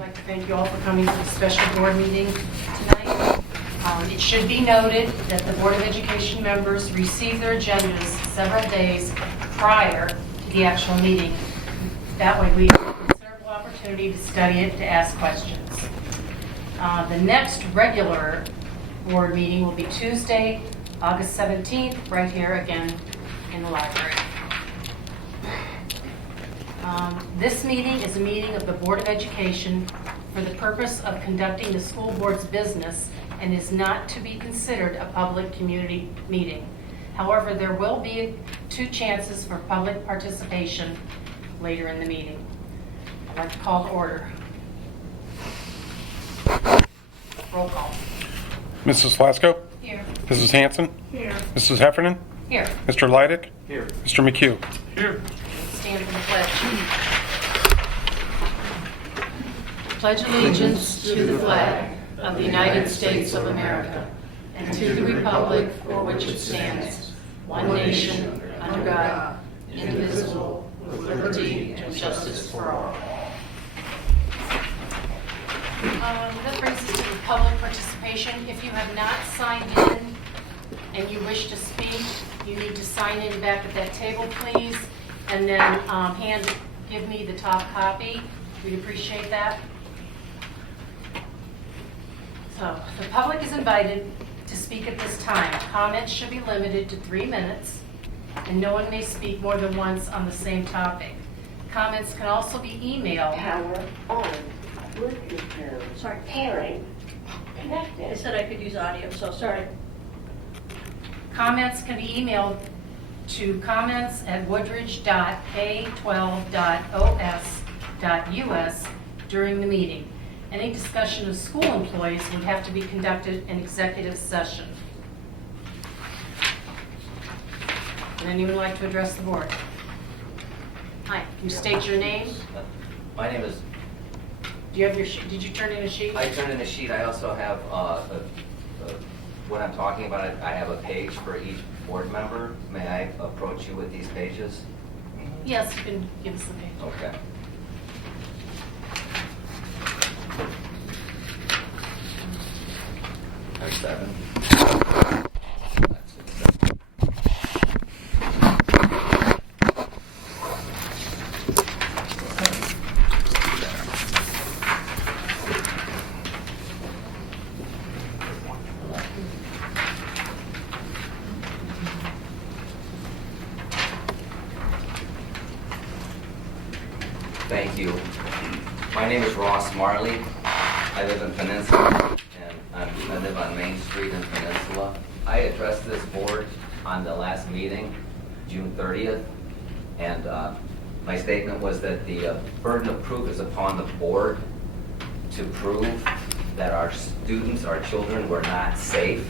like to thank you all for coming to the special board meeting tonight. It should be noted that the Board of Education members receive their agendas several days prior to the actual meeting. That way we have a considerable opportunity to study it, to ask questions. The next regular board meeting will be Tuesday, August 17th, right here again in the library. This meeting is a meeting of the Board of Education for the purpose of conducting the school board's business and is not to be considered a public community meeting. However, there will be 2 chances for public participation later in the meeting. I'd like to call to order. Roll call. Mrs. Slasko? Here. Mrs. Hanson? Here. Mrs. Heffernan? Here. Mr. Leidick? Here. Mr. McHugh? Here. Stand for the pledge. Pledge allegiance to the flag of the United States of America and to the republic for which it stands, one nation, under God, indivisible, with liberty and justice for all. That brings us to the public participation. If you have not signed in and you wish to speak, you need to sign in back at that table, please, and then give me the top copy. We'd appreciate that. So, the public is invited to speak at this time. Comments should be limited to 3 minutes, and no one may speak more than once on the same topic. Comments can also be emailed. Power on. Bluetooth. Sorry. Pairing. I Connected. said I could use audio, so sorry. Comments can be emailed to comments@woodridge.k12.os.us during the meeting. Any discussion of school employees would have to be conducted in executive session. Would anyone like to address the board? Hi, can you state your name? My name is, Do you have your sheet? Did you turn in a sheet? I turned in a sheet. I also have what I'm talking about. I have a page for each board member. May I approach you with these pages? Yes, you can give us the page. Okay. There's 7. Thank you. My name is Ross Marley. I live in Peninsula, and I live on Main Street in Peninsula. I addressed this board on the last meeting, June 30th, and my statement was that the burden of proof is upon the board to prove that our students, our children, were not safe.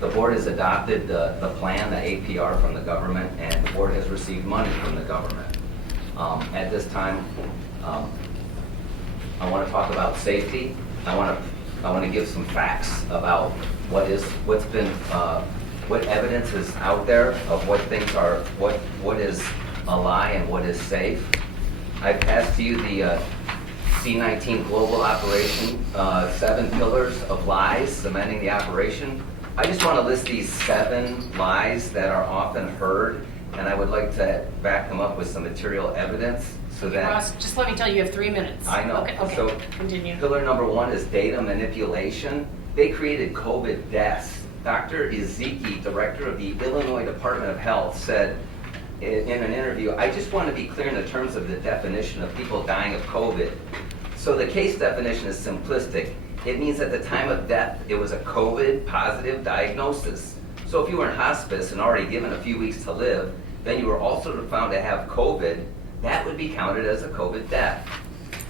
The board has adopted the plan, the APR from the government, and the board has received money from the government. At this time, I want to talk about safety. I want to give some facts about what evidence is out there of what things are, what is a lie and what is safe. I passed to you the C-19 global operation, 7 pillars of lies cementing the operation. I just want to list these 7 lies that are often heard, and I would like to back them up with some material evidence so that... Ross, just let me tell you, you have 3 minutes. I know. Okay, So, continue. Pillar number 1 is data manipulation. They created COVID deaths. Dr. Ezeki, director of the Illinois Department of Health, said in an interview, I just want to be clear in the terms of the definition of people dying of COVID. So the case definition is simplistic. It means at the time of death, it was a COVID positive diagnosis. So if you were in hospice and already given a few weeks to live, then you were also found to have COVID, that would be counted as a COVID death.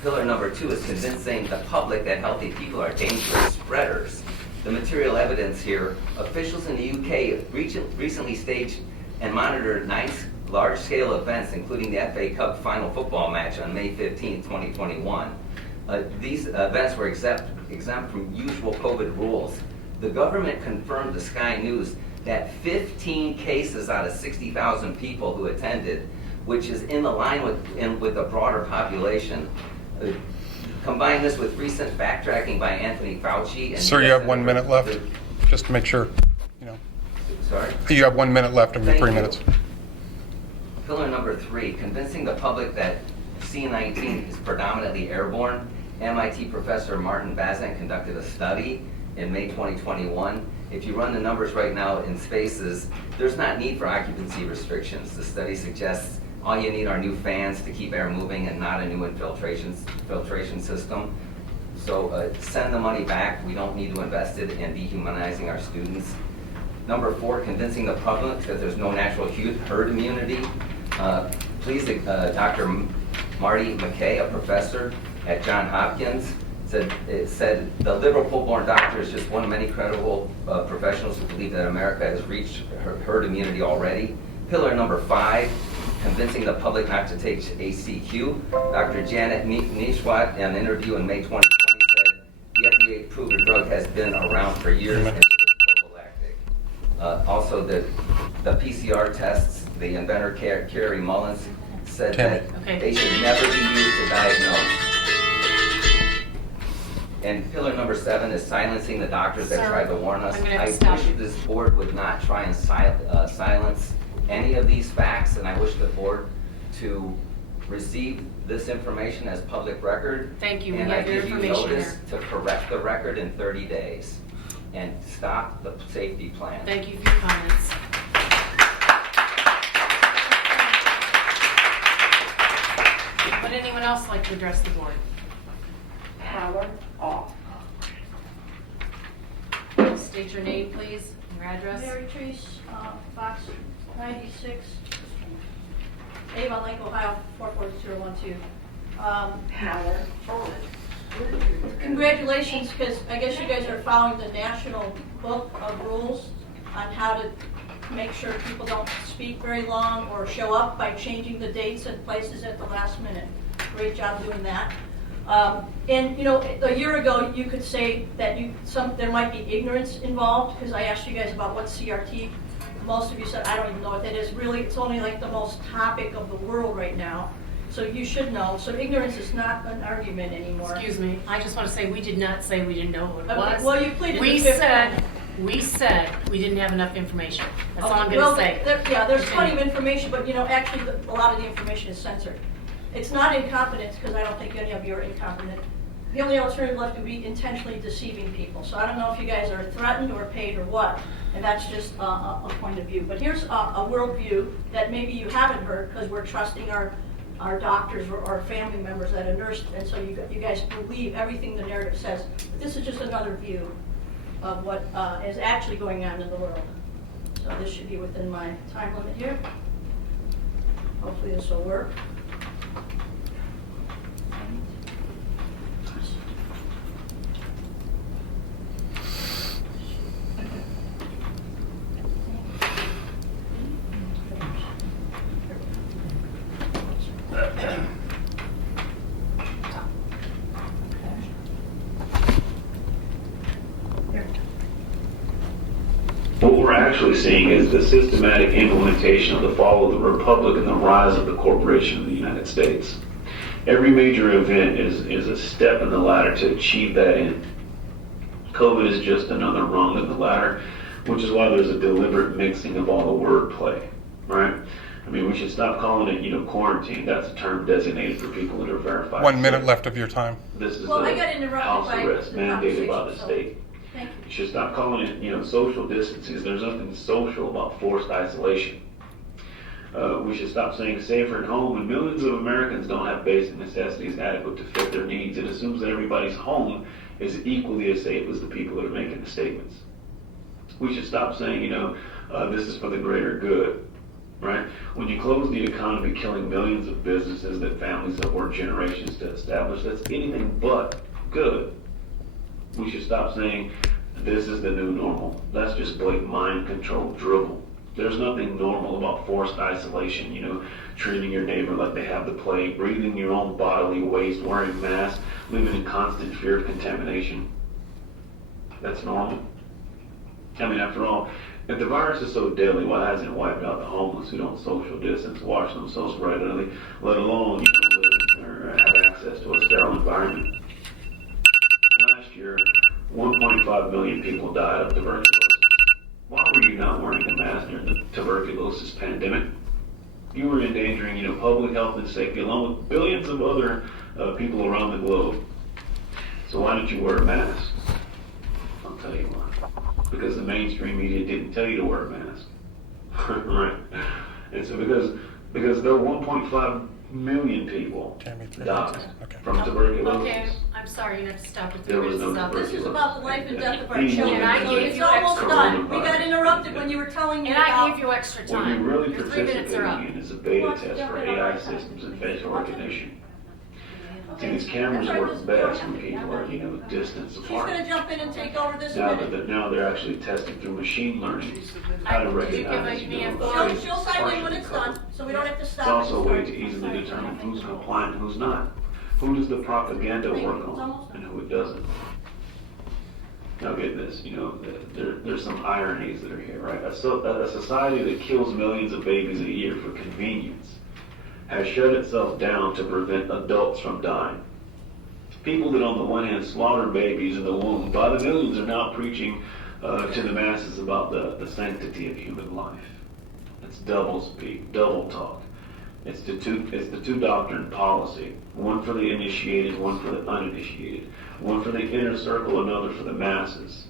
Pillar number 2 is convincing the public that healthy people are dangerous spreaders. The material evidence here, officials in the UK recently staged and monitored 9 large-scale events, including the FA Cup final football match on May 15, 2021. These events were exempt from usual COVID rules. The government confirmed to Sky News that 15 cases out of 60,000 people who attended, which is in the line with the broader population. Combine this with recent backtracking by Anthony Fauci. And Sir, you have 1 minute left, just to make sure, you know. Sorry? You have 1 minute left of your Thank 3 you. minutes. Pillar number 3, convincing the public that C-19 is predominantly airborne. MIT professor Martin Bazant conducted a study in May 2021. If you run the numbers right now in spaces, there's not need for occupancy restrictions. The study suggests all you need are new fans to keep air moving and not a new filtration system. So send the money back. We don't need to invest it in dehumanizing our students. Number 4, convincing the public that there's no natural herd immunity. Please, Dr. Marty McKay, a professor at Johns Hopkins, said the Liverpool-born doctor is just one of many credible professionals who believe that America has reached herd immunity already. Pillar number 5, convincing the public not to take ACQ. Dr. Janet Nishwat, in an interview in May 2020, said the FDA-approved drug has been around for years and is prophylactic. Also, the PCR tests, the inventor Carrie Mullins said that they should never be used to diagnose. And pillar number 7 is silencing the doctors that tried to warn us. I wish this board would not try and silence any of these facts, and I wish the board to receive this information as public record. Thank you. And We I have your give you information notice here. to correct the record in 30 days and stop the safety plan. Thank you for your comments. Would anyone else like to address the board? Power off. State your name, please, and your address. Mary Treese, Fox 96, Avon Lake, Ohio 44012. Power on. Congratulations, because I guess you guys are following the national book of rules on how to make sure people don't speak very long or show up by changing the dates and places at the last minute. Great job doing that. And you know, a year ago you could say that there might be ignorance involved, because I asked you guys about what CRT. Most of you said, I don't even know what that is. Really, it's only like the most topic of the world right now. So you should know. So ignorance is not an argument anymore. Excuse me, I just want to say we did not say we didn't know what it was. Well, you pleaded We the fifth said, time. we said we didn't have enough information. That's all I'm Well, going to say. Yeah, there's plenty of information, but you know, actually, a lot of the information is censored. It's not incompetence, because I don't think any of you are incompetent. The only alternative left would be intentionally deceiving people. So I don't know if you guys are threatened or paid or what, and that's just a point of view. But here's a world view that maybe you haven't heard, because we're trusting our doctors or our family members that are nursed, and so you guys believe everything the narrative says. But this is just another view of what is actually going on in the world. So this should be within my time limit here. Hopefully this will work. What we're actually seeing is the systematic implementation of the fall of the Republic and the rise of the corporation of the United States. Every major event is a step in the ladder to achieve that end. COVID is just another rung of the ladder, which is why there's a deliberate mixing of all the wordplay, right? I mean, we should stop calling it, quarantine. That's a term designated for people that are verified. 1 minute left of your time. This is Well, I a got interrupted house by arrest the mandated by conversation, the so- state. Thank you. You should stop calling it, social distancing. There's nothing social about forced isolation. We should stop saying safer at home, when millions of Americans don't have basic necessities adequate to fit their needs. It assumes that everybody's home is equally as safe as the people that are making the statements. We should stop saying, this is for the greater good, right? When you close the economy, killing millions of businesses that families have worked generations to establish, that's anything but good. We should stop saying this is the new normal. That's just blatant mind control dribble. There's nothing normal about forced isolation, treating your neighbor like they have the plague, breathing your own bodily waste, wearing masks, living in constant fear of contamination. That's normal. I mean, after all, if the virus is so deadly, why hasn't it wiped out the homeless who don't social distance, wash themselves regularly, let alone live or have access to a sterile environment? 1.5 million people died of tuberculosis. Why were you not wearing a mask during the tuberculosis pandemic? You were endangering, public health and safety along with billions of other people around the globe. So why didn't you wear a mask? I'll tell you why. Because the mainstream media didn't tell you to wear a mask. Right? And so because there were 1.5 million people Tammy, 3 died minutes. Okay. from tuberculosis. Okay, I'm sorry, you have to stop with There was this. no This is about the life and death of our Anyone children. And I can- gave It's you almost extra done. We got interrupted when you were telling me And I about. gave you extra What you're time. really Your 3 minutes are up. participating in is a beta test for AI systems and facial recognition. See, these cameras work best when people are, distance She's apart. gonna jump in and take over this Now minute. they're actually testing through machine learning how to Did you give recognize, me a She'll, facial she'll sign in when expression it's code. done, so we don't have to It's stop. also a and way start. to easily determine who's compliant and who's not. Who does the propaganda work on and who it doesn't. Now get this, there's some ironies that are here, right? A society that kills millions of babies a year for convenience has shut itself down to prevent adults from dying. People that on the one hand slaughter babies in the womb by the millions are now preaching to the masses about the sanctity of human life. It's double speak, double talk. It's the two doctrine policy, one for the initiated, one for the uninitiated, one for the inner circle, another for the masses.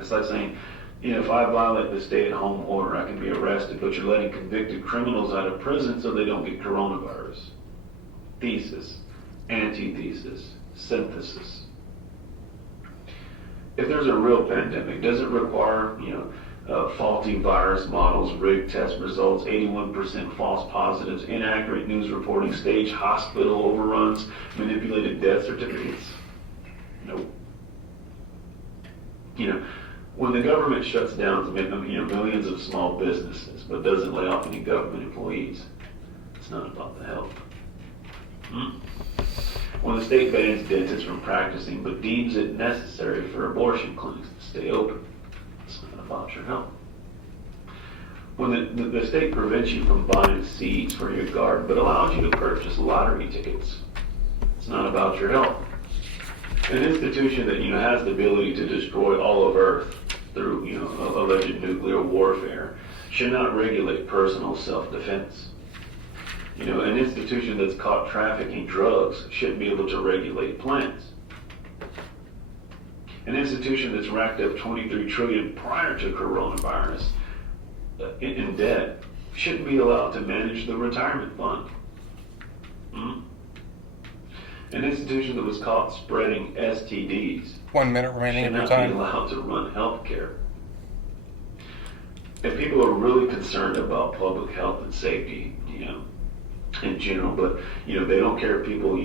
It's like saying, if I violate the stay-at-home order, I can be arrested, but you're letting convicted criminals out of prison so they don't get coronavirus. Thesis, antithesis, synthesis. If there's a real pandemic, does it require, faulty virus models, rigged test results, 81% false positives, inaccurate news reporting, staged hospital overruns, manipulated death certificates? Nope. When the government shuts down millions of small businesses but doesn't lay off any government employees, it's not about the health. When the state bans dentists from practicing but deems it necessary for abortion clinics to stay open, it's not about your health. When the state prevents you from buying seeds for your garden but allows you to purchase lottery tickets, it's not about your health. An institution that has the ability to destroy all of Earth through alleged nuclear warfare should not regulate personal self-defense. An institution that's caught trafficking drugs shouldn't be able to regulate plants. An institution that's racked up $23 trillion prior to coronavirus in debt shouldn't be allowed to manage the retirement fund. An institution that was caught spreading STDs 1 minute remaining should of your not be time. allowed to run healthcare. If people are really concerned about public health and safety, in general, but they don't care if people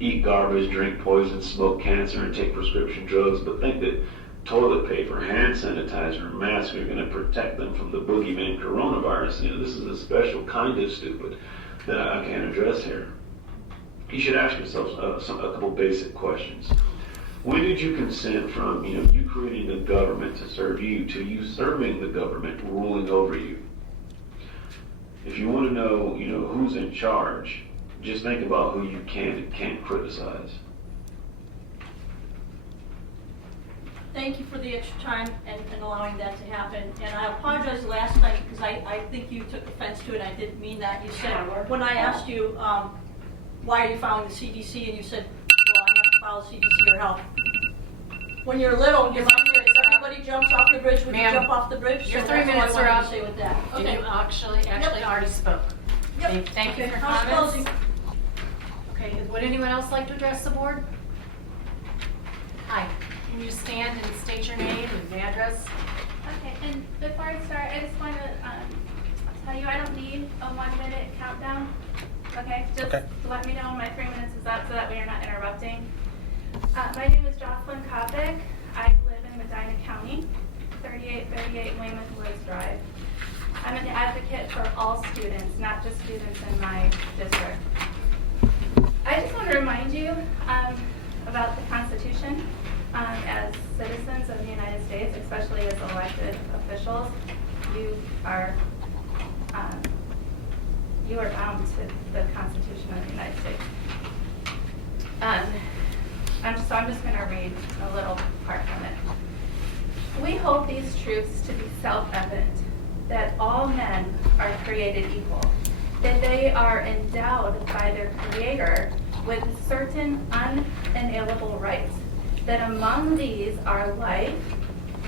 eat garbage, drink poison, smoke cancer, and take prescription drugs, but think that toilet paper, hand sanitizer, and masks are going to protect them from the boogeyman coronavirus. This is a special kind of stupid that I can't address here. You should ask yourself a couple basic questions. When did you consent from you creating the government to serve you to you serving the government ruling over you? If you want to know, who's in charge, just think about who you can and can't criticize. Thank you for the extra time and allowing that to happen. And I apologize last time because I think you took offense to it. I didn't mean that. You said, when I asked you, why are you following the CDC? And you said, well, I'm not to follow CDC or health. When you're little, your mom says everybody jumps off the bridge, would you Ma'am, jump off the bridge? your So 3 that's all minutes I are wanted up. to say with that. And you actually already spoke. Yep. Thank you Okay, for House comments. closing. Okay, would anyone else like to address the board? Hi, can you stand and state your name and address? Okay, and before I start, I just want to tell you I don't need a 1 minute countdown. Okay, just Okay. let me know when my 3 minutes is up so that way you're not interrupting. My name is Jocelyn Kopic. I live in Medina County, 3838 Weymouth Woods Drive. I'm an advocate for all students, not just students in my district. I just want to remind you about the Constitution. As citizens of the United States, especially as elected officials, you are bound to the Constitution of the United States. I'm just going to read a little part from it. We hold these truths to be self-evident, that all men are created equal, that they are endowed by their Creator with certain unalienable rights, that among these are life,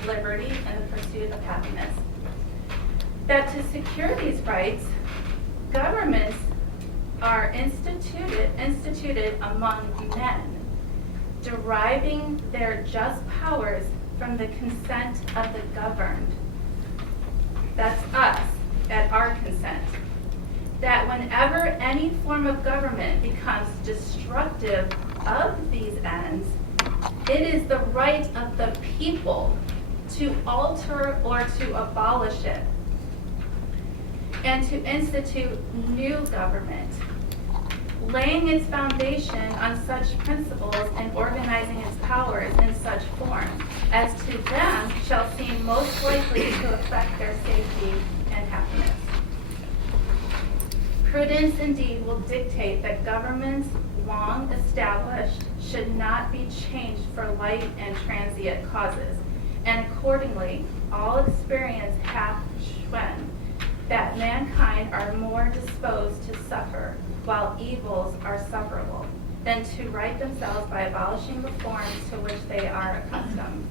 liberty, and the pursuit of happiness. That to secure these rights, governments are instituted among men, deriving their just powers from the consent of the governed. That's us, at our consent. That whenever any form of government becomes destructive of these ends, it is the right of the people to alter or to abolish it, and to institute new government, laying its foundation on such principles and organizing its powers in such form as to them shall seem most likely to affect their safety and happiness. Prudence indeed will dictate that governments long established should not be changed for light and transient causes, and accordingly all experience hath shown that mankind are more disposed to suffer while evils are sufferable than to right themselves by abolishing the forms to which they are accustomed.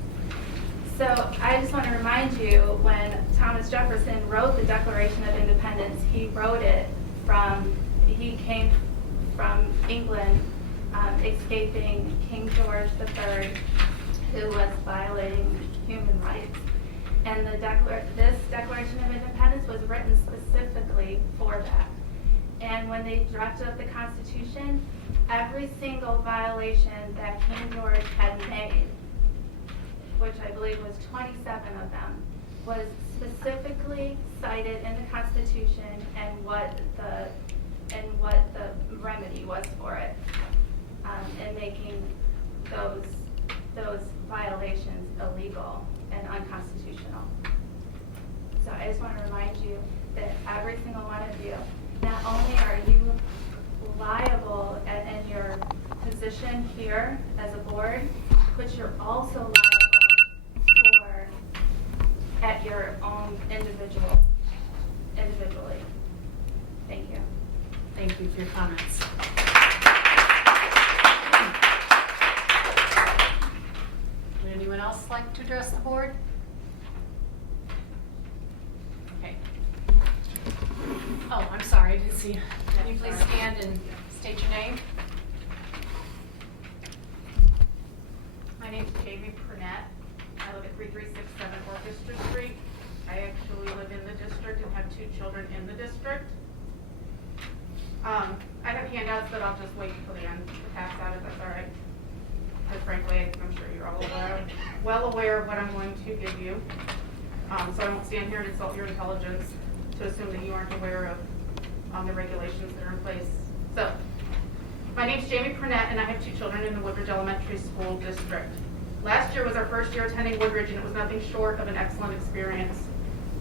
So I just want to remind you, when Thomas Jefferson wrote the Declaration of Independence, he came from England, escaping King George III, who was violating human rights. And this Declaration of Independence was written specifically for that. And when they drafted up the Constitution, every single violation that King George had made, which I believe was 27 of them, was specifically cited in the Constitution and what the remedy was for it, in making those violations illegal and unconstitutional. So I just want to remind you that every single one of you, not only are you liable in your position here as a board, but you're also liable for at your own individually. Thank you. Thank you for your comments. Would anyone else like to address the board? Okay. Oh, I'm sorry, I didn't see you. Can you please stand and state your name? My name's Jamie Purnett. I live at 3367 Orchestra Street. I actually live in the district and have 2 children in the district. I have handouts that I'll just wait until the end to pass out, if that's all right. Because frankly, I'm sure you're all well aware of what I'm going to give you. So I won't stand here and insult your intelligence to assume that you aren't aware of the regulations that are in place. So, my name's Jamie Purnett, and I have 2 children in the Woodridge Elementary School District. Last year was our first year attending Woodridge, and it was nothing short of an excellent experience.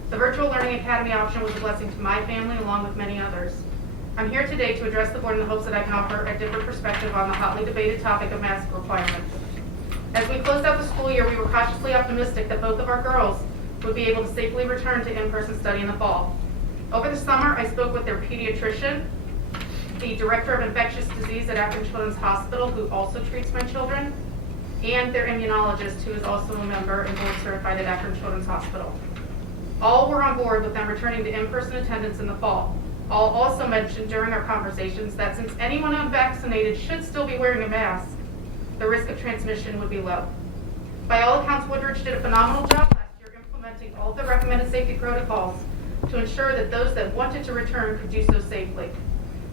The Virtual Learning Academy option was a blessing to my family, along with many others. I'm here today to address the board in the hopes that I can offer a different perspective on the hotly debated topic of mask requirements. As we closed out the school year, we were cautiously optimistic that both of our girls would be able to safely return to in-person study in the fall. Over the summer, I spoke with their pediatrician, the director of infectious disease at Akron Children's Hospital, who also treats my children, and their immunologist, who is also a member and board certified at Akron Children's Hospital. All were on board with them returning to in-person attendance in the fall. All also mentioned during our conversations that since anyone unvaccinated should still be wearing a mask, the risk of transmission would be low. By all accounts, Woodridge did a phenomenal job last year implementing all of the recommended safety protocols to ensure that those that wanted to return could do so safely.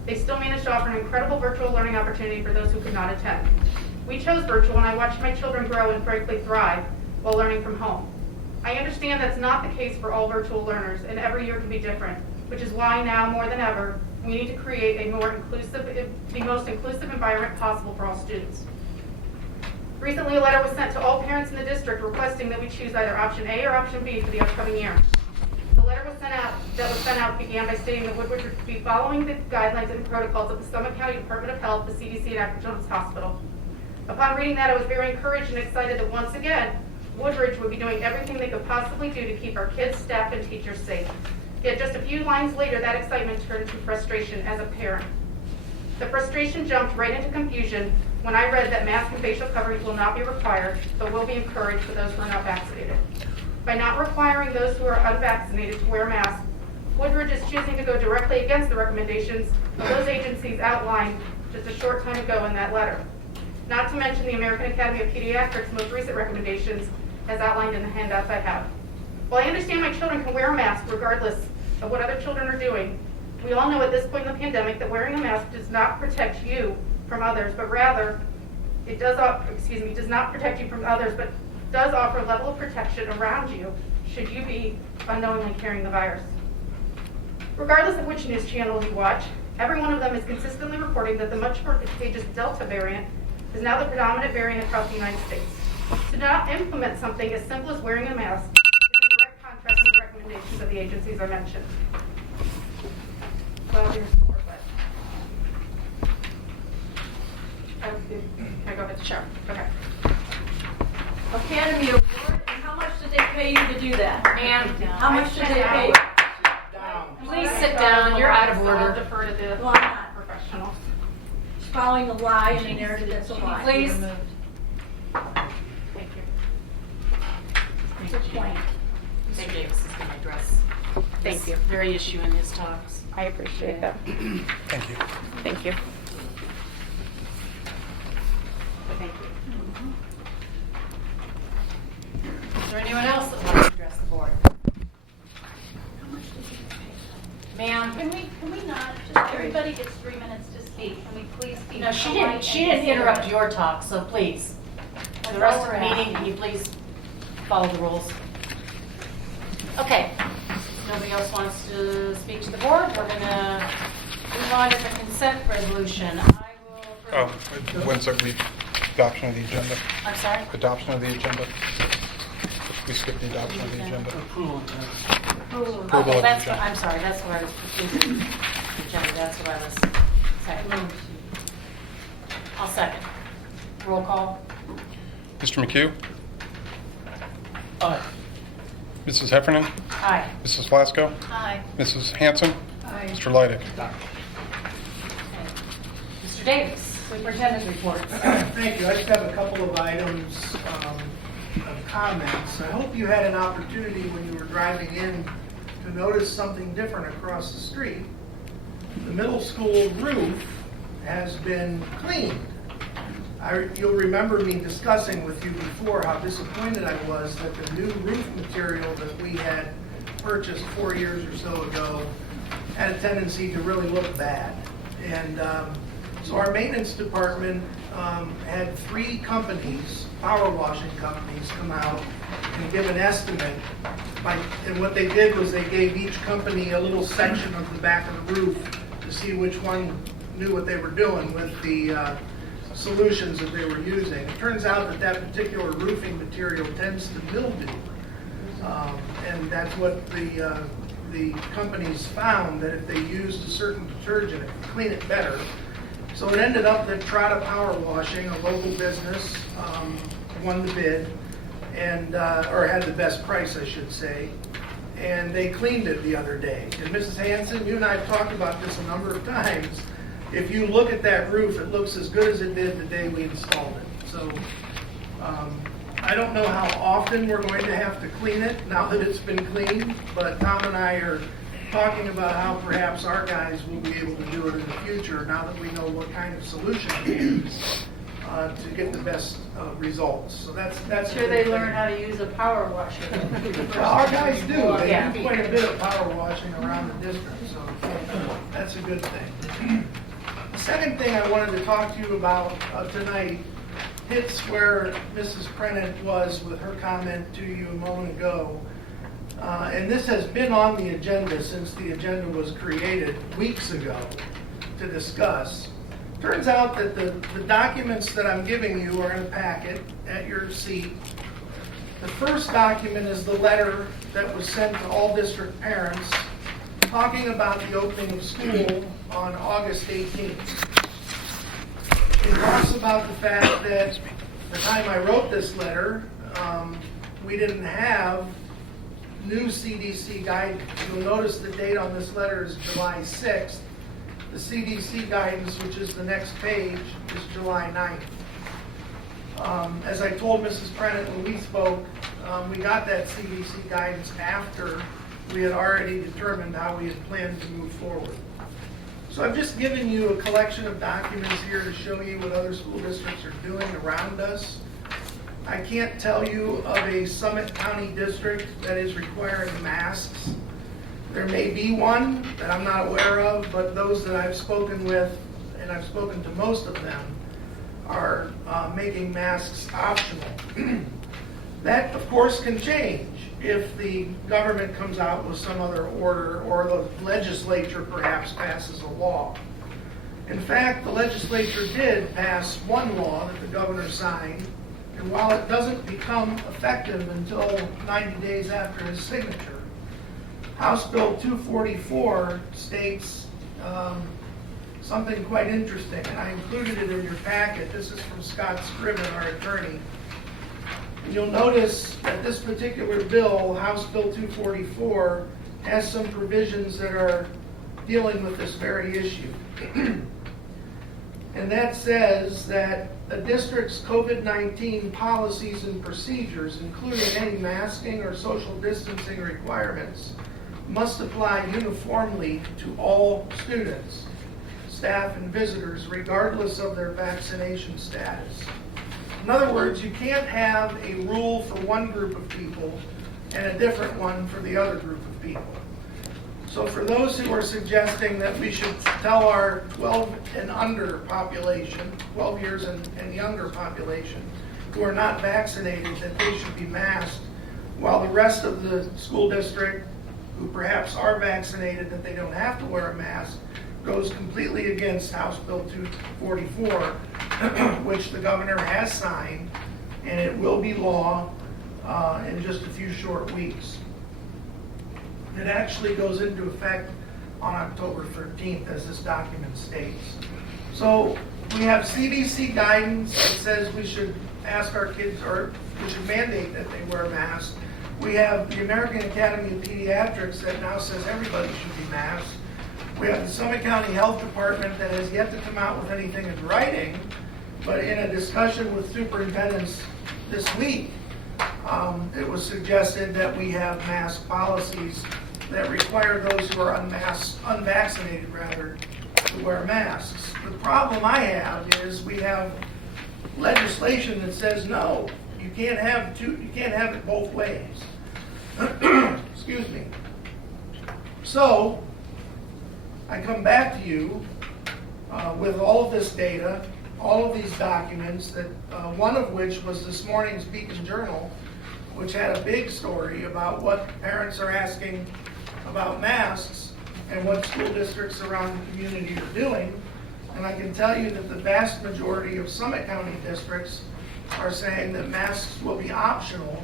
They still managed to offer an incredible virtual learning opportunity for those who could not attend. We chose virtual, and I watched my children grow and frankly thrive while learning from home. I understand that's not the case for all virtual learners, and every year can be different, which is why now more than ever, we need to create the most inclusive environment possible for all students. Recently, a letter was sent to all parents in the district requesting that we choose either option A or option B for the upcoming year. The letter that was sent out began by stating that Woodridge would be following the guidelines and protocols of the Summit County Department of Health, the CDC, and Akron Children's Hospital. Upon reading that, I was very encouraged and excited that once again, Woodridge would be doing everything they could possibly do to keep our kids, staff, and teachers safe. Yet just a few lines later, that excitement turned into frustration as a parent. The frustration jumped right into confusion when I read that mask and facial coverings will not be required, but will be encouraged for those who are not vaccinated. By not requiring those who are unvaccinated to wear masks, Woodridge is choosing to go directly against the recommendations of those agencies outlined just a short time ago in that letter. Not to mention the American Academy of Pediatrics' most recent recommendations as outlined in the handouts I have. While I understand my children can wear a mask regardless of what other children are doing, we all know at this point in the pandemic that wearing a mask does not protect you from others, but rather it does not protect you from others, but does offer a level of protection around you should you be unknowingly carrying the virus. Regardless of which news channel you watch, every one of them is consistently reporting that the much more contagious Delta variant is now the predominant variant across the United States. To not implement something as simple as wearing a mask is in direct contrast to the recommendations of the agencies I mentioned. Well, here's more, but... Can I go ahead? Sure. Okay. Academy Award, and how much did they pay you to do that? Ma'am, How much did they pay you? please sit down. You're out of I'll order. defer to the Why not? professionals. It's following a lie and a narrative that's a lie. Please. Thank you. Good point. Mr. Davis is going to address Thank you. this very issue in his talks. I appreciate that. Thank you. Thank you. Thank you. Is there anyone else that wants to address the board? Ma'am? Can we not, just everybody gets 3 minutes to speak, can we please be No, she polite didn't, she and didn't interrupt considerate? your talk, so please. For the rest of the meeting, can you please follow the rules? Okay. If nobody else wants to speak to the board, we're going to move on to the consent resolution. I will approve. When's the adoption of the agenda? I'm sorry? Adoption of the agenda? We skipped the adoption of the agenda. Approval Okay, of the that's what, agenda. I'm sorry, that's what I was confusing. Agenda, that's what I was saying. I'll second. Roll call. Mr. McHugh? Aye. Mrs. Heffernan? Aye. Mrs. Flasco? Aye. Mrs. Hanson? Aye. Mr. Leidig? Mr. Davis, superintendent reports. Thank you. I just have a couple of items of comments. I hope you had an opportunity when you were driving in to notice something different across the street. The middle school roof has been cleaned. You'll remember me discussing with you before how disappointed I was that the new roof material that we had purchased 4 years or so ago had a tendency to really look bad. And so our maintenance department had 3 companies, power washing companies, come out and give an estimate. And what they did was they gave each company a little section of the back of the roof to see which one knew what they were doing with the solutions that they were using. It turns out that that particular roofing material tends to mildew. And that's what the companies found, that if they used a certain detergent, it could clean it better. So it ended up that Trotta Power Washing, a local business, won the bid, and or had the best price, I should say. And they cleaned it the other day. And Mrs. Hanson, you and I have talked about this a number of times. If you look at that roof, it looks as good as it did the day we installed it. So I don't know how often we're going to have to clean it now that it's been cleaned, but Tom and I are talking about how perhaps our guys will be able to do it in the future now that we know what kind of solution to use to get the best results. So that's Sure they learn how to use a power washer. Well, our guys do. They Yeah. do quite a bit of power washing around the district, so that's a good thing. The second thing I wanted to talk to you about tonight hits where Mrs. Prentice was with her comment to you a moment ago. And this has been on the agenda since the agenda was created weeks ago to discuss. Turns out that the documents that I'm giving you are in a packet at your seat. The first document is the letter that was sent to all district parents talking about the opening of school on August 18th. It talks about the fact that the time I wrote this letter, we didn't have new CDC guidance. You'll notice the date on this letter is July 6th. The CDC guidance, which is the next page, is July 9th. As I told Mrs. Prennett when we spoke, we got that CDC guidance after we had already determined how we had planned to move forward. So I've just given you a collection of documents here to show you what other school districts are doing around us. I can't tell you of a Summit County district that is requiring masks. There may be one that I'm not aware of, but those that I've spoken with, and I've spoken to most of them, are making masks optional. That, of course, can change if the government comes out with some other order or the legislature perhaps passes a law. In fact, the legislature did pass one law that the governor signed, and while it doesn't become effective until 90 days after his signature, House Bill 244 states something quite interesting, and I included it in your packet. This is from Scott Scriven, our attorney. And you'll notice that this particular bill, House Bill 244, has some provisions that are dealing with this very issue. And that says that a district's COVID-19 policies and procedures, including any masking or social distancing requirements, must apply uniformly to all students, staff, and visitors, regardless of their vaccination status. In other words, you can't have a rule for one group of people and a different one for the other group of people. So for those who are suggesting that we should tell our 12 and under population, 12 years and younger population, who are not vaccinated, that they should be masked, while the rest of the school district, who perhaps are vaccinated, that they don't have to wear a mask, goes completely against House Bill 244, which the governor has signed, and it will be law in just a few short weeks. It actually goes into effect on October 13th, as this document states. So we have CDC guidance that says we should ask our kids, or we should mandate that they wear masks. We have the American Academy of Pediatrics that now says everybody should be masked. We have the Summit County Health Department that has yet to come out with anything in writing, but in a discussion with superintendents this week, it was suggested that we have mask policies that require those who are unvaccinated to wear masks. The problem I have is we have legislation that says no, you can't have it both ways. Excuse me. So I come back to you with all of this data, all of these documents, that one of which was this morning's Beacon Journal, which had a big story about what parents are asking about masks and what school districts around the community are doing. And I can tell you that the vast majority of Summit County districts are saying that masks will be optional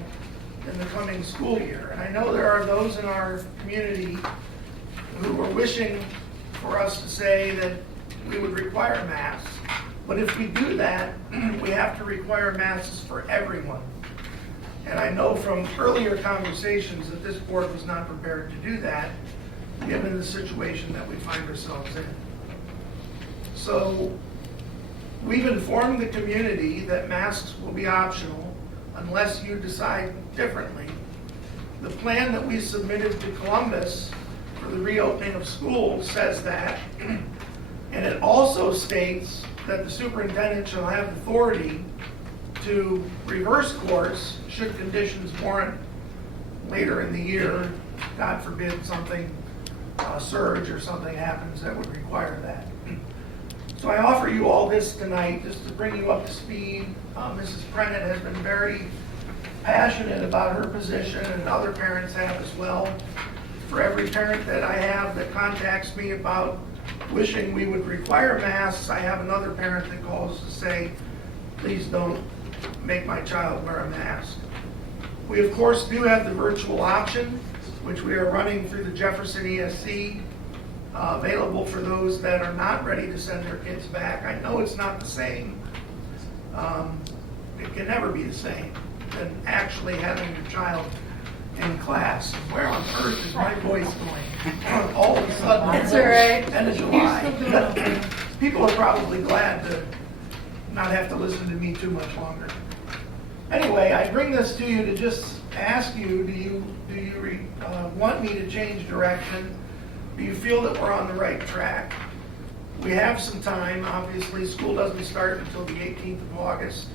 in the coming school year. And I know there are those in our community who are wishing for us to say that we would require masks. But if we do that, we have to require masks for everyone. And I know from earlier conversations that this board was not prepared to do that, given the situation that we find ourselves in. So we've informed the community that masks will be optional unless you decide differently. The plan that we submitted to Columbus for the reopening of schools says that, and it also states that the superintendent shall have authority to reverse course should conditions warrant later in the year, God forbid something, a surge or something happens that would require that. So I offer you all this tonight just to bring you up to speed. Mrs. Prennett has been very passionate about her position, and other parents have as well. For every parent that I have that contacts me about wishing we would require masks, I have another parent that calls to say, please don't make my child wear a mask. We of course do have the virtual option, which we are running through the Jefferson ESC, available for those that are not ready to send their kids back. I know it's not the same, it can never be the same than actually having your child in class. Where on earth is my voice going? All of a sudden, That's all right. end of July. People are probably glad to not have to listen to me too much longer. Anyway, I bring this to you to just ask you, do you want me to change direction? Do you feel that we're on the right track? We have some time. Obviously, school doesn't start until the 18th of August.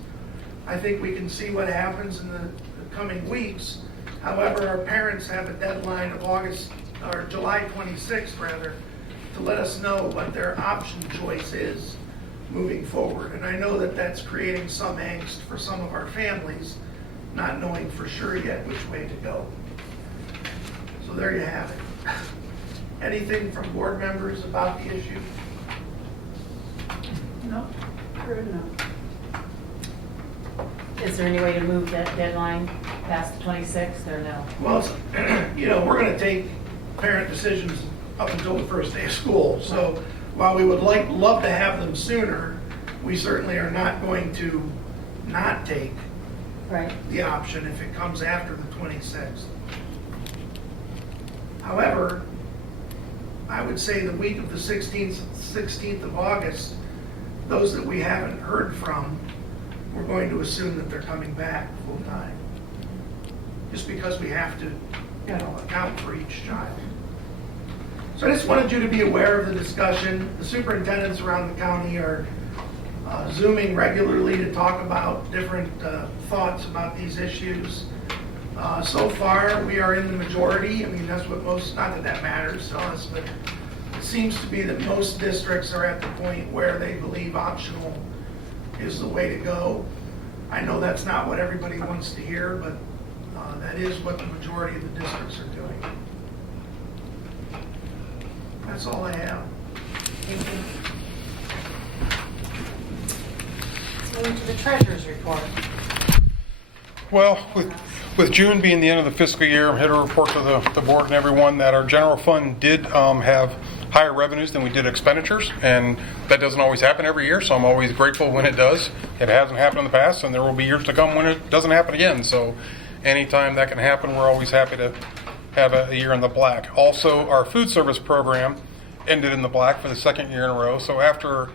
I think we can see what happens in the coming weeks. However, our parents have a deadline of July 26th rather, to let us know what their option choice is moving forward. And I know that that's creating some angst for some of our families, not knowing for sure yet which way to go. So there you have it. Anything from board members about the issue? No, sure enough. Is there any way to move that deadline past the 26th or no? Well, we're going to take parent decisions up until the first day of school. So while we would love to have them sooner, we certainly are not going to not take Right. the option if it comes after the 26th. However, I would say the week of the 16th of August, those that we haven't heard from, we're going to assume that they're coming back full time. Just because we have to, account for each child. So I just wanted you to be aware of the discussion. The superintendents around the county are Zooming regularly to talk about different thoughts about these issues. So far, we are in the majority. I mean, that's what not that matters to us, but it seems to be that most districts are at the point where they believe optional is the way to go. I know that's not what everybody wants to hear, but that is what the majority of the districts are doing. That's all I have. Thank you. Let's move to the treasurer's report. Well, with June being the end of the fiscal year, I'm here to report to the board and everyone that our general fund did have higher revenues than we did expenditures, and that doesn't always happen every year, so I'm always grateful when it does. It hasn't happened in the past, and there will be years to come when it doesn't happen again, so anytime that can happen, we're always happy to have a year in the black. Also, our food service program ended in the black for the second year in a row, so after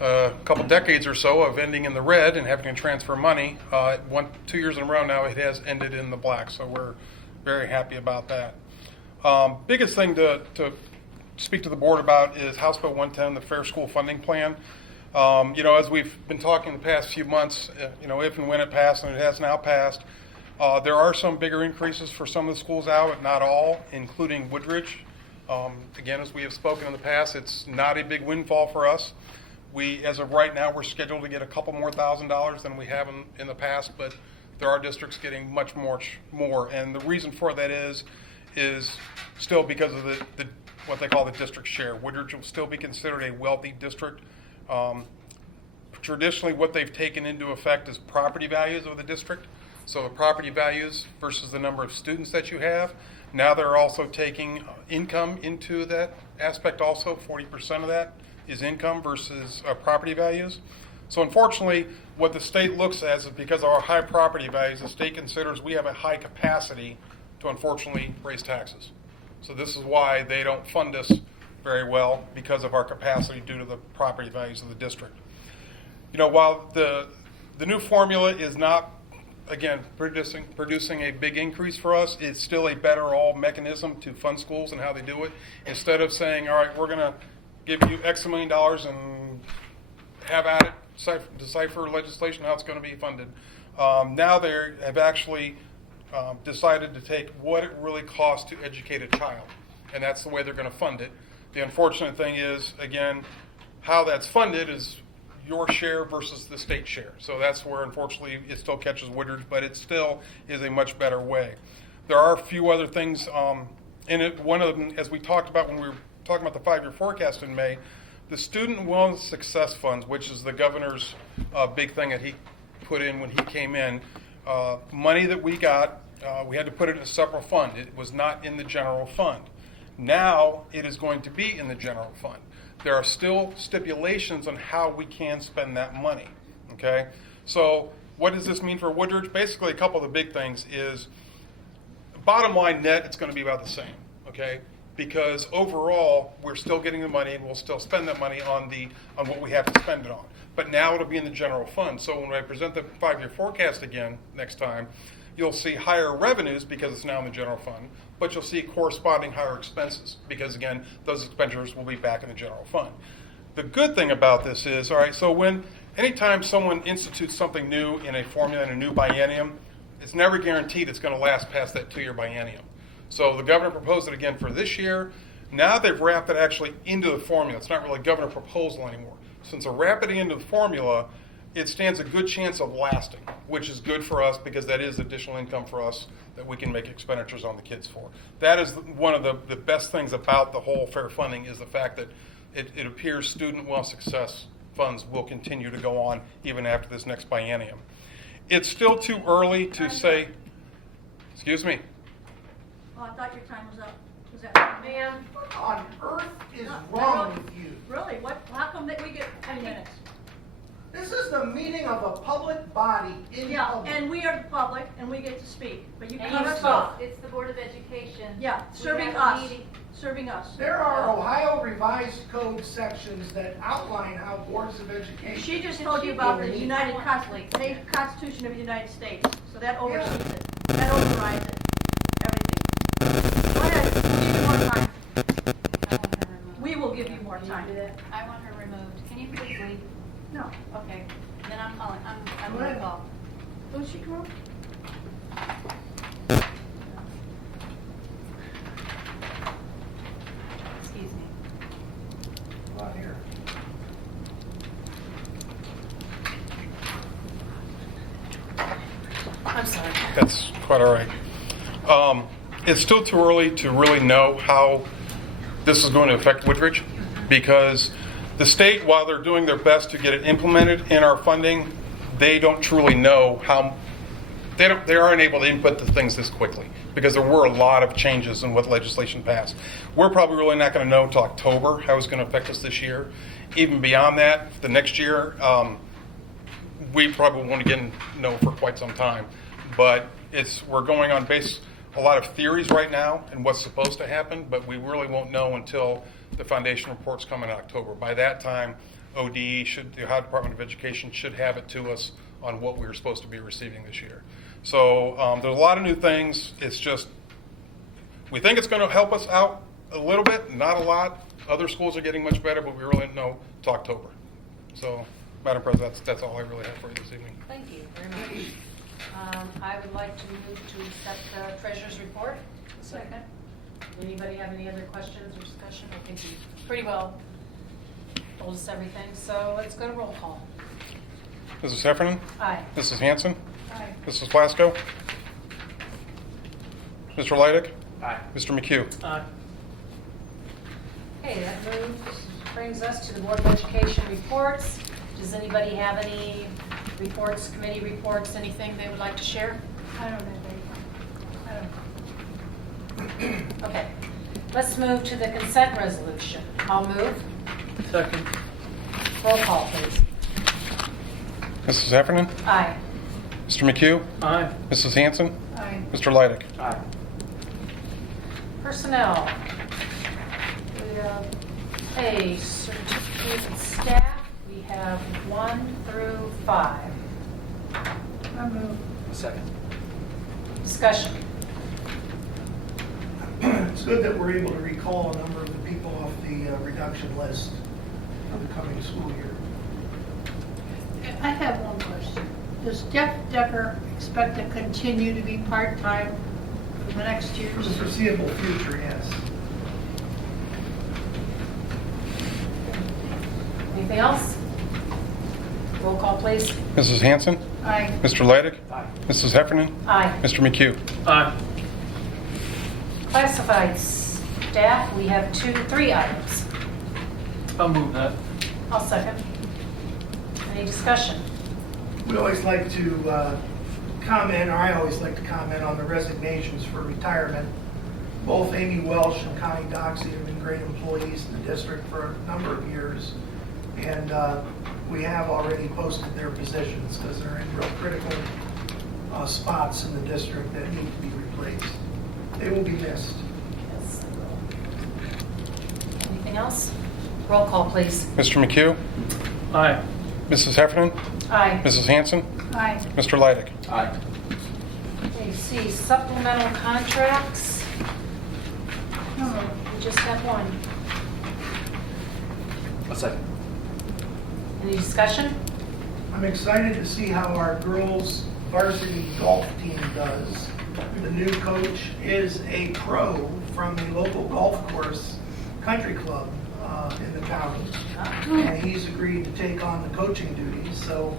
a couple decades or so of ending in the red and having to transfer money, 2 years in a row now it has ended in the black, so we're very happy about that. Biggest thing to speak to the board about is House Bill 110, the Fair School Funding Plan. As we've been talking the past few months, if and when it passed, and it has now passed, there are some bigger increases for some of the schools out, but not all, including Woodridge. Again, as we have spoken in the past, it's not a big windfall for us. As of right now, we're scheduled to get a couple more $1,000s than we have in the past, but there are districts getting much more. And the reason for that is still because of the what they call the district share. Woodridge will still be considered a wealthy district. Traditionally, what they've taken into effect is property values of the district. So the property values versus the number of students that you have. Now they're also taking income into that aspect also. 40% of that is income versus property values. So unfortunately, what the state looks at is because of our high property values, the state considers we have a high capacity to unfortunately raise taxes. So this is why they don't fund us very well, because of our capacity due to the property values of the district. While the new formula is not, again, producing a big increase for us, it's still a better all mechanism to fund schools and how they do it. Instead of saying, all right, we're going to give you X million dollars and have at it, decipher legislation how it's going to be funded. Now they have actually decided to take what it really costs to educate a child, and that's the way they're going to fund it. The unfortunate thing is, again, how that's funded is your share versus the state share. So that's where, unfortunately, it still catches Woodridge, but it still is a much better way. There are a few other things in it. One of them, as we talked about when we were talking about the 5-year forecast in May, the Student Wellness Success Funds, which is the governor's big thing that he put in when he came in, money that we got, we had to put it in a separate fund. It was not in the general fund. Now it is going to be in the general fund. There are still stipulations on how we can spend that money. Okay, So what does this mean for Woodridge? Basically, a couple of the big things is, bottom line net, it's going to be about the same, okay? Because overall, we're still getting the money and we'll still spend that money on what we have to spend it on. But now it'll be in the general fund. So when I present the 5-year forecast again next time, you'll see higher revenues because it's now in the general fund, but you'll see corresponding higher expenses because, again, those expenditures will be back in the general fund. The good thing about this is, all right, so anytime someone institutes something new in a formula in a new biennium, it's never guaranteed it's going to last past that 2-year biennium. So the governor proposed it again for this year. Now they've wrapped it actually into the formula. It's not really a governor proposal anymore. Since they're wrapping it into the formula, it stands a good chance of lasting, which is good for us because that is additional income for us that we can make expenditures on the kids for. That is one of the best things about the whole fair funding is the fact that it appears student wealth success funds will continue to go on even after this next biennium. It's still too early to say, excuse me. Oh, I thought your time was up. Was that, ma'am? What on earth is No, wrong with you? Really? What, how come that we get 10 minutes? This is the meeting of a public body in Yeah, public. and we are the public, and we get to speak, but you And cut you us spoke. off. It's the Board of Education. Yeah, We serving have a us, meeting. serving us. There are Ohio Revised Code sections that outline how boards of education. She just told you about the United Constitution of the United States, so that oversees it, that overrides it, everything. Go ahead, give you more time. I want her removed. We will give you more Can you time. do that? I want her removed. Can you please leave? No. Okay, then I'm calling, I'm Go gonna ahead. call. Who's she called? Excuse me. Not here. I'm sorry. That's quite all right. It's still too early to really know how this is going to affect Woodridge because the state, while they're doing their best to get it implemented in our funding, they don't truly know how. They aren't able to input the things this quickly because there were a lot of changes in what legislation passed. We're probably really not going to know until October how it's going to affect us this year. Even beyond that, the next year, we probably won't again know for quite some time. But we're going on a lot of theories right now and what's supposed to happen, but we really won't know until the foundation reports come in October. By that time, ODE, the Ohio Department of Education, should have it to us on what we were supposed to be receiving this year. So there's a lot of new things. It's just, we think it's going to help us out a little bit, not a lot. Other schools are getting much better, but we really don't know until October. So, Madam President, that's all I really have for you this evening. Thank you very much. I would like to move to accept the treasurer's report. Second. Anybody have any other questions or discussion? I think you pretty well told us everything, so let's go to roll call. Mrs. Heffernan? Aye. Mrs. Hanson? Aye. Mrs. Plasko? Mr. Leidig? Aye. Mr. McHugh? Okay, that brings us to the Board of Education reports. Does anybody have any reports, committee reports, anything they would like to share? I don't know. I don't. Okay, let's move to the consent resolution. I'll move. Second. Roll call, please. Mrs. Heffernan? Aye. Mr. McHugh? Aye. Mrs. Hanson? Aye. Mr. Leidig? Aye. Personnel. We have a certificate of staff. We have 1 through 5. I move. Second. Discussion. It's good that we're able to recall a number of the people off the reduction list for the coming school year. I have one question. Does Jeff Decker expect to continue to be part-time for the next For years? the foreseeable future, yes. Anything else? Roll call, please. Mrs. Hanson? Aye. Mr. Leidig? Aye. Mrs. Heffernan? Aye. Mr. McHugh? Aye. Classified staff, we have 2 to 3 items. I'll move that. I'll second. Any discussion? We always like to comment, or I always like to comment on the resignations for retirement. Both Amy Welsh and Connie Doxey have been great employees in the district for a number of years. And we have already posted their positions because they're in real critical spots in the district that need to be replaced. They will be missed. Yes, I will. Anything else? Roll call, please. Mr. McHugh? Aye. Mrs. Heffernan, Aye. Mrs. Hanson? Aye. Mr. Leidig? Aye. Okay, C, supplemental contracts. So moved. We just have one. A second. Any discussion? I'm excited to see how our girls varsity golf team does. The new coach is a pro from the local golf course country club in the county. And he's agreed to take on the coaching duties. So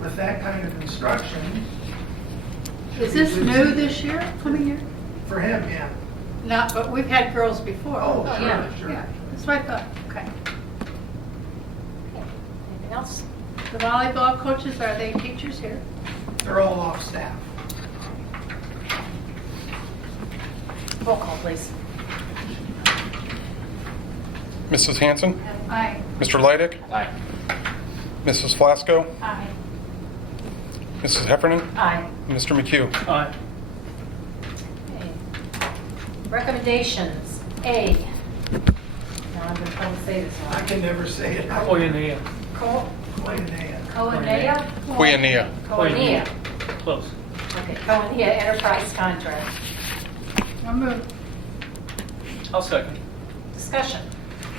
with that kind of instruction, Is this new this year, coming year? for him, yeah. No, but we've had girls before. Oh, yeah. sure, Yeah, sure. that's what I thought, okay. Anything else? The volleyball coaches, are they teachers here? They're all off staff. Roll call, please. Mrs. Hanson? Aye. Mr. Leidig? Aye. Mrs. Flasco? Aye. Mrs. Heffernan, Aye. Mr. McHugh? Aye. Okay. Recommendations, A. Now I'm going to try to say this I one. can never say it. Koinonia. Koinonia? Koinonia. Koinonia. Close. Okay, Koinonia Enterprise Contract. I'll move. I'll second. Discussion.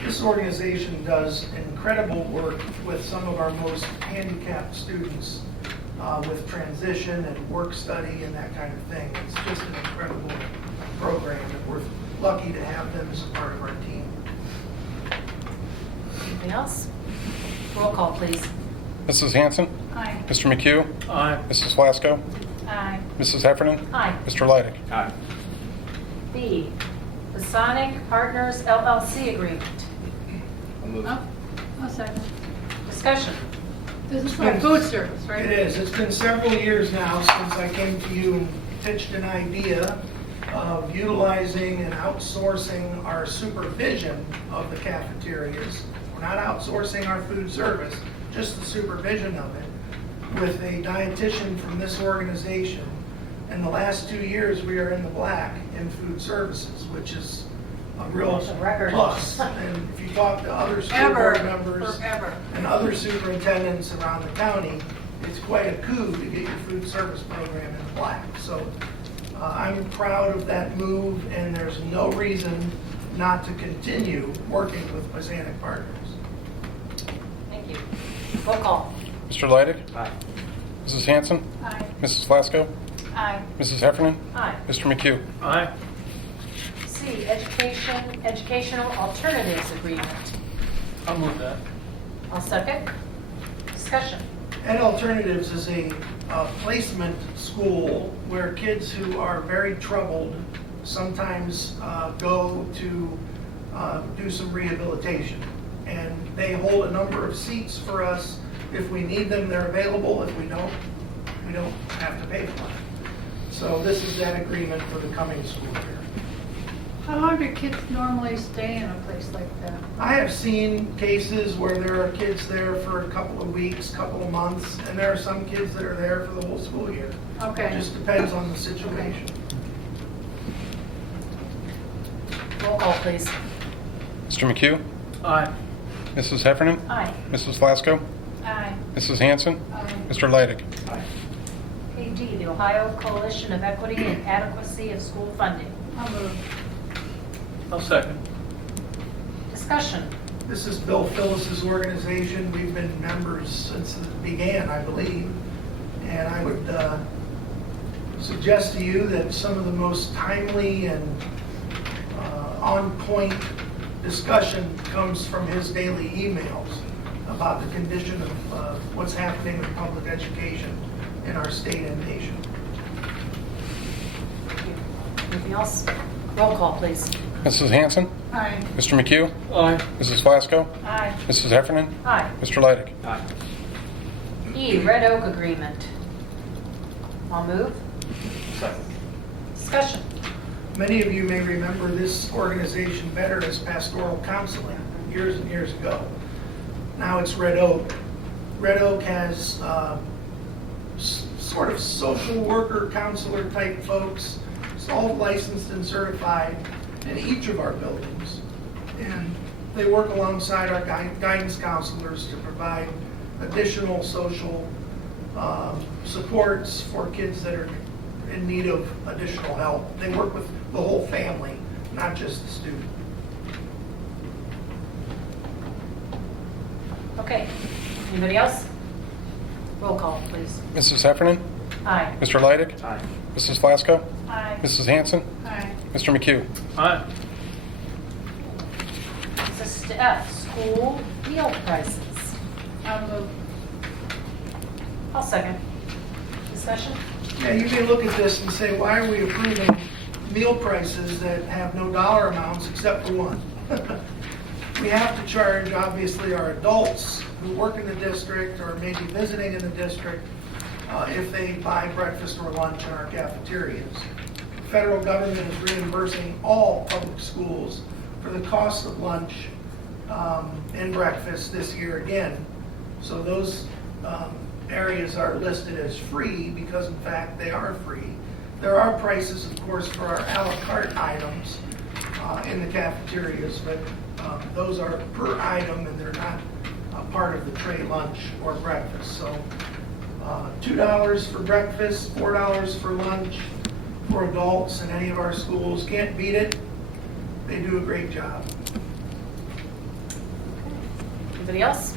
This organization does incredible work with some of our most handicapped students with transition and work study and that kind of thing. It's just an incredible program, and we're lucky to have them as a part of our team. Anything else? Roll call, please. Mrs. Hanson? Aye. Mr. McHugh? Aye. Mrs. Flasco? Aye. Mrs. Heffernan, Aye. Mr. Leidig? Aye. B, the Sonic Partners LLC agreement. I'll move. I'll second. Discussion. This is like food service, right? It is. It's been several years now since I came to you and pitched an idea of utilizing and outsourcing our supervision of the cafeterias. We're not outsourcing our food service, just the supervision of it, with a dietitian from this organization. In the last 2 years, we are in the black in food services, which is a real That's a record. plus. And if you talk to other school Ever, board members forever. and other superintendents around the county, it's quite a coup to get your food service program in the black. So I'm proud of that move, and there's no reason not to continue working with Mosaic Partners. Thank you. Roll call. Mr. Leidig? Aye. Mrs. Hanson? Aye. Mrs. Flasco? Aye. Mrs. Heffernan, Aye. Mr. McHugh? Aye. C, Educational Alternatives Agreement. I'll move that. I'll second. Discussion. Ed Alternatives is a placement school where kids who are very troubled sometimes go to do some rehabilitation. And they hold a number of seats for us. If we need them, they're available. If we don't have to pay for them. So this is that agreement for the coming school year. How long do kids normally stay in a place like that? I have seen cases where there are kids there for a couple of weeks, couple of months, and there are some kids that are there for the whole school year. It Okay. just depends on the situation. Roll call, please. Mr. McHugh? Aye. Mrs. Heffernan, Aye. Mrs. Flasco? Aye. Mrs. Hanson? Aye. Mr. Leidig? Okay, D, the Ohio Coalition of Equity and Adequacy of School Funding. I'll move. I'll second. Discussion. This is Bill Phyllis's organization. We've been members since it began, I believe. And I would suggest to you that some of the most timely and on-point discussion comes from his daily emails about the condition of what's happening with public education in our state and nation. Thank you. Anything else? Roll call, please. Mrs. Hanson? Aye. Mr. McHugh? Aye. Mrs. Flasco? Aye. Mrs. Heffernan, Aye. Mr. Leidig? Aye. E, Red Oak Agreement. I'll move. Second. Discussion. Many of you may remember this organization better as Pastoral Counseling years and years ago. Now it's Red Oak. Red Oak has sort of social worker, counselor type folks, it's all licensed and certified in each of our buildings. And they work alongside our guidance counselors to provide additional social supports for kids that are in need of additional help. They work with the whole family, not just the student. Okay. Anybody else? Roll call, please. Mrs. Heffernan, Aye. Mr. Leidig, Aye. Mrs. Flasco, Aye. Mrs. Hanson, Aye. Mr. McHugh. Aye. This is F, school meal prices. I'll move. I'll second. Discussion? Yeah, you may look at this and say, why are we approving meal prices that have no dollar amounts except for one? We have to charge, obviously, our adults who work in the district or maybe visiting in the district if they buy breakfast or lunch in our cafeterias. The federal government is reimbursing all public schools for the cost of lunch and breakfast this year again. So those areas are listed as free because in fact they are free. There are prices, of course, for our a la carte items in the cafeterias, but those are per item and they're not part of the tray lunch or breakfast. So $2 for breakfast, $4 for lunch for adults in any of our schools. Can't beat it. They do a great job. Anybody else?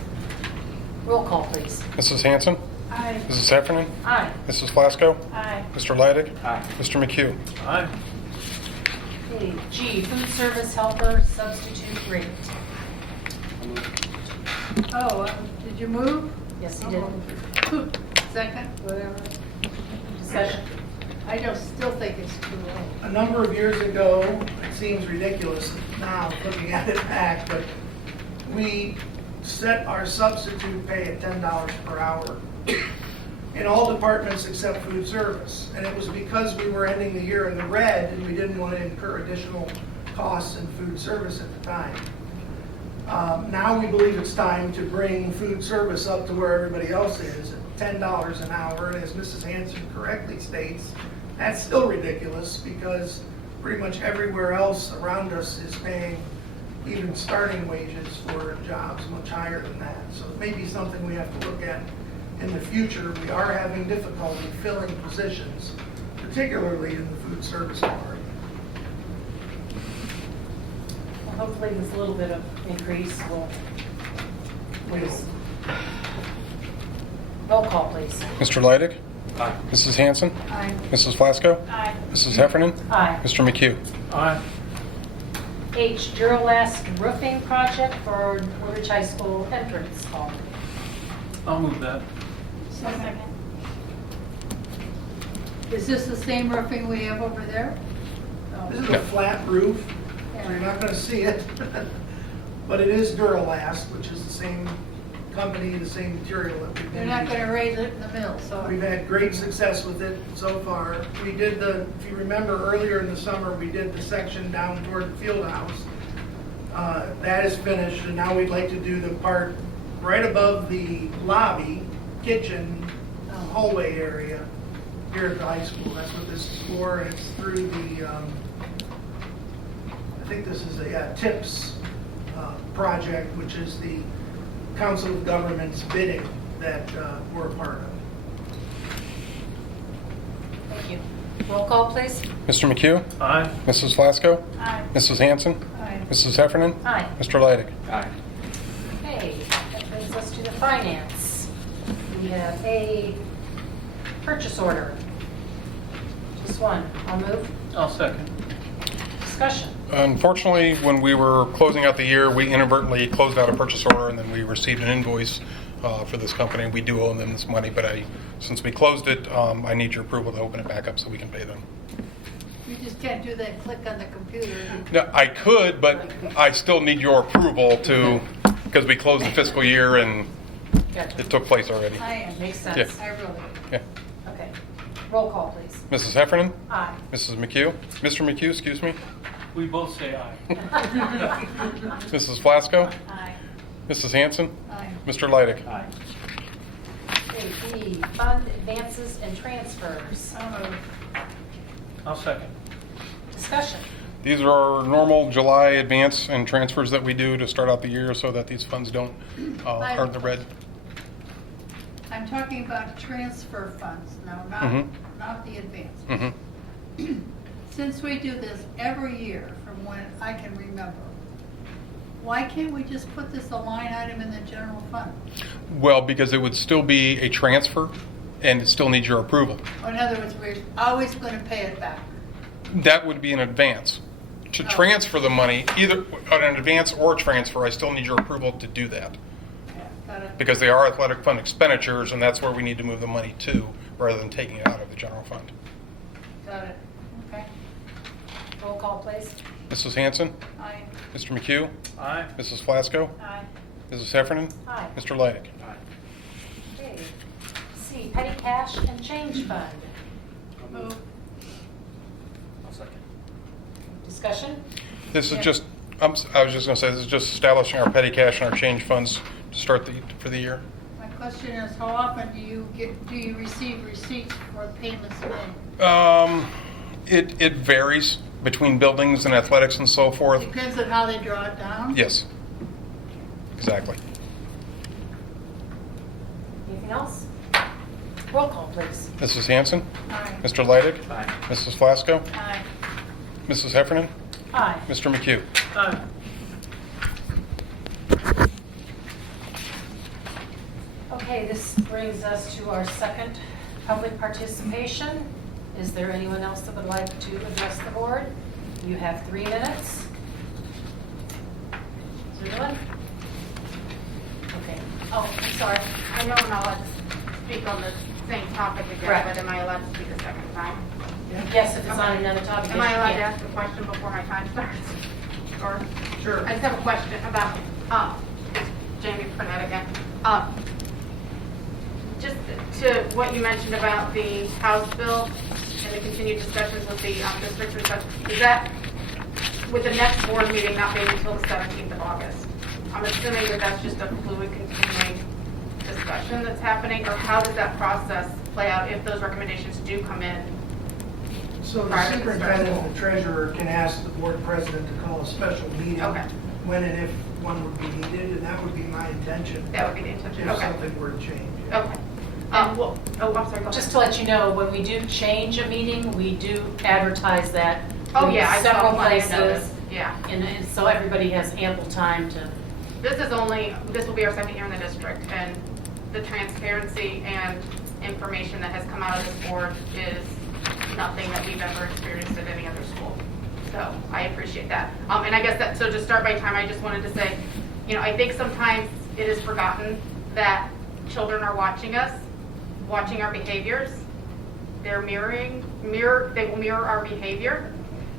Roll call, please. Mrs. Hanson, Aye. Mrs. Heffernan, Aye. Mrs. Flasco, Aye. Mr. Leidig, Aye. Mr. McHugh. Aye. Okay, G, food service helper substitute rate. Oh, did you move? Yes, he did. Second, whatever. Discussion? I just still think it's too low. A number of years ago, it seems ridiculous now looking at it back, but we set our substitute pay at $10 per hour in all departments except food service. And it was because we were ending the year in the red and we didn't want to incur additional costs in food service at the time. Now we believe it's time to bring food service up to where everybody else is at $10 an hour. And as Mrs. Hanson correctly states, that's still ridiculous because pretty much everywhere else around us is paying even starting wages for jobs much higher than that. So it may be something we have to look at in the future. We are having difficulty filling positions, particularly in the food service department. Well, hopefully with a little bit of increase, we'll... Roll call, please. Mr. Leidig, Aye. Mrs. Hanson, Aye. Mrs. Flasco, Aye. Mrs. Heffernan, Aye. Mr. McHugh. Aye. H, Duralast roofing project for Woodridge High School entrance hall. I'll move that. Second. Is this the same roofing we have over there? No. This is a flat roof, so you're not going to see it. But it is Duralast, which is the same company, the same material that we've been They're not using. gonna raise it in the mill, so. We've had great success with it so far. We did if you remember earlier in the summer, we did the section down toward the field house. That is finished, and now we'd like to do the part right above the lobby, kitchen, hallway area here at the high school. That's what this is for, and it's through the, I think this is a TIPS project, which is the Council of Governments bidding that we're a part of. Thank you. Roll call, please. Mr. McHugh, Aye. Mrs. Flasco, Aye. Mrs. Hanson, Aye. Mrs. Heffernan, Aye. Mr. Leidig. Aye. Okay, that brings us to the finance. We have a purchase order. Just one. I'll move. I'll second. Discussion. Unfortunately, when we were closing out the year, we inadvertently closed out a purchase order and then we received an invoice for this company. We do owe them this money, but since we closed it, I need your approval to open it back up so we can pay them. You just can't do that click on the computer. No, I could, but I still need your approval because we closed the fiscal year and Good. it took place already. I am. Makes sense. Yeah. I really. Yeah. Okay. Roll call, please. Mrs. Heffernan, Aye. Mrs. McHugh, Mr. McHugh, excuse me, We both say aye. Mrs. Flasco, Aye. Mrs. Hanson, Aye. Mr. Leidig. Aye. Okay, B, fund advances and transfers. So moved. I'll second. Discussion. These are our normal July advance and transfers that we do to start out the year so that these funds don't earn the red. I'm talking about transfer funds now, Mhm. not the advance. Mhm. Since we do this every year from when I can remember, why can't we just put this a line item in the general fund? Well, because it would still be a transfer and it still needs your approval. Or in other words, we're always going to pay it back. That would be an advance. To transfer the money, either on an advance or a transfer, I still need your approval to do that. Yeah, got it. Because they are athletic fund expenditures, and that's where we need to move the money to, rather than taking it out of the general fund. Got it. Okay. Roll call, please. Mrs. Hanson? Aye. Mr. McHugh? Aye. Mrs. Flasco? Aye. Mrs. Heffernan? Aye. Mr. Leidig? Okay. C, petty cash and change fund. Move. I'll second. Discussion. This is Yeah. just, I was just going to say, this is just establishing our petty cash and our change funds to start for the year. My question is, how often do you receive receipts for payments made? It varies between buildings and athletics and so forth. Depends on how they draw it down? Yes. Exactly. Anything else? Roll call, please. Mrs. Hanson? Aye. Mr. Leidig? Aye. Mrs. Flasco? Aye. Mrs. Heffernan? Aye. Mr. McHugh? Aye. Okay, this brings us to our second public participation. Is there anyone else that would like to address the board? You have 3 minutes. Is there anyone? Okay. Oh, I'm sorry. I know I'm not allowed to speak on the same topic again, Correct. but am I allowed to speak a second time? Yes, if it's on another topic. Am I allowed to yes, ask a question before my time starts? Or, Sure. I just have a question about, it's Jamie Burnett again. Just to what you mentioned about the House bill and the continued discussions with the districts and such, is that with the next board meeting not being until the 17th of August? I'm assuming that that's just a fluid continuing discussion that's happening, or how does that process play out if those recommendations do come in? So the Prior to the superintendent special. and the treasurer can ask the board president to call a special meeting. Okay. When and if one would be needed, and that would be my intention. That would be the intention, If okay. something were to change. Okay. Well, oh, I'm sorry, go ahead. Just to let you know, when we do change a meeting, we do advertise that Oh, in yeah, I several saw plenty of places. notice. Yeah. And so everybody has ample time to, This will be our second year in the district, and the transparency and information that has come out of this board is nothing that we've ever experienced at any other school. So I appreciate that. And I guess that, so to start my time, I just wanted to say, I think sometimes it is forgotten that children are watching us, watching our behaviors. They're they will mirror our behavior.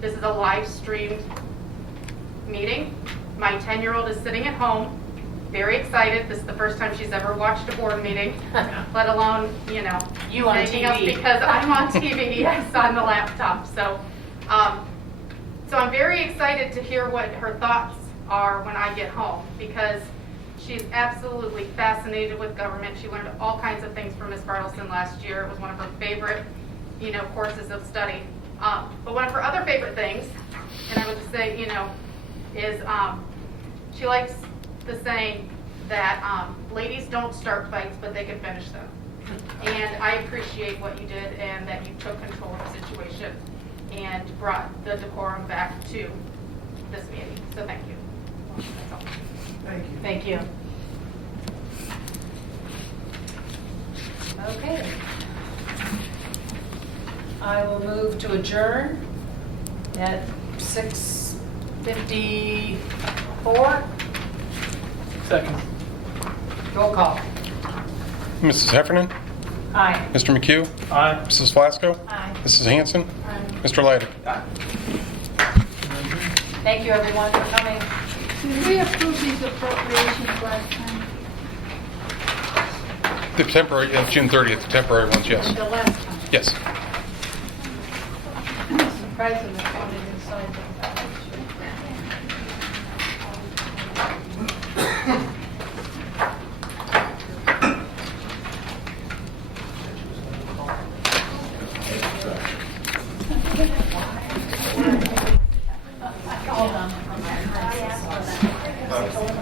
This is a live streamed meeting. My 10-year-old is sitting at home, very excited. This is the first time she's ever watched a board meeting, let alone, You on anything else, TV. because I'm on TV, yes, on the laptop. So I'm very excited to hear what her thoughts are when I get home, because she's absolutely fascinated with government. She learned all kinds of things from Ms. Bartleson last year. It was one of her favorite, courses of study. But one of her other favorite things, and I would just say, is she likes the saying that ladies don't start fights, but they can finish them. And I appreciate what you did, and that you took control of the situation and brought the decorum back to this meeting. So thank you. That's all. Thank you. thank you. Okay. I will move to adjourn at 6:54. Second. Roll call. Mrs. Heffernan? Aye. Mr. McHugh? Aye. Mrs. Flasco? Aye. Mrs. Hanson? Aye. Mr. Leidig? Thank you, everyone, for coming. Did we approve these appropriations last time? The temporary, June 30th, the temporary ones, yes. The last time? Yes. I'm surprised it was counted inside the Tell him